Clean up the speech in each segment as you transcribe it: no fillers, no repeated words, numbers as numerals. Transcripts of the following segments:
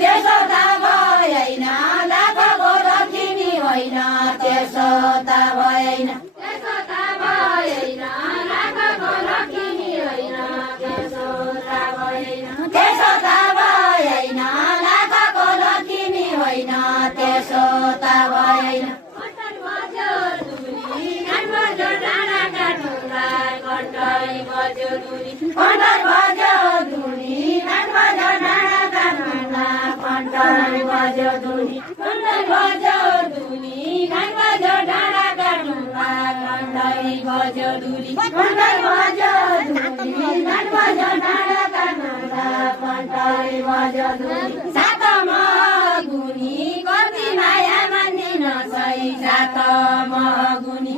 त्यसो त भएन लाखको लक्ष्मी होइन त्यसो त भएन लाखको लक्ष्मी होइन त्यसो त भएन त्यसो त भएन लाखको लक्ष्मी होइन त्यसो त भएन सातमा गुनी कति माया मान्दिन सही सातमा गुनी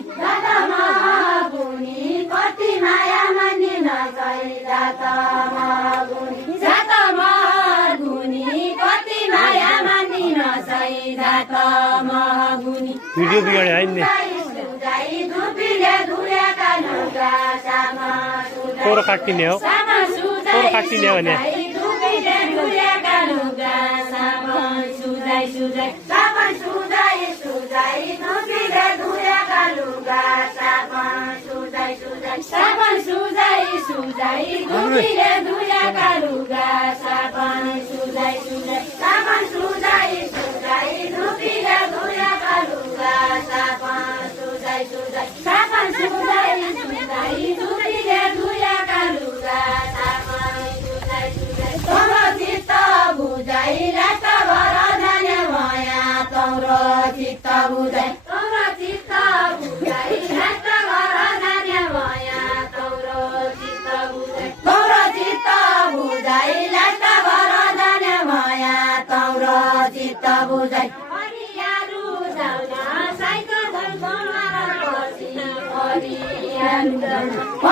कति माया मान्दिन सही सातमा गुनी कति माया मान्दिन सही सातमा गुनी भिडियो बिगाडे हैन नि तोरो काटिने हो तोरो काटिने हो भने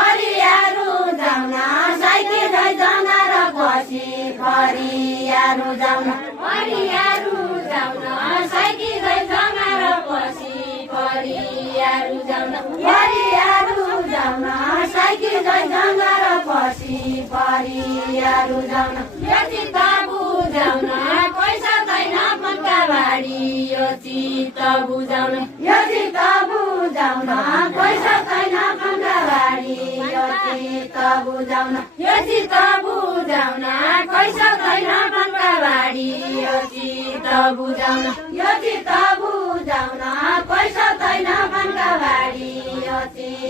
फरियारू जाउन साइकल जाउन र बसी फरियारू जाउन साइकल जाउन र बसी फरियारू जाउन साइकल जाउन र बसी फरियारू जाउन यो चित्त बुझाउन पैसा छैन पक्का बारी यो चित्त बुझाउन पैसा छैन पक्का बारी यो चित्त बुझाउन पैसा छैन पक्का बारी यो चित्त बुझाउन पैसा छैन पक्का बारी यो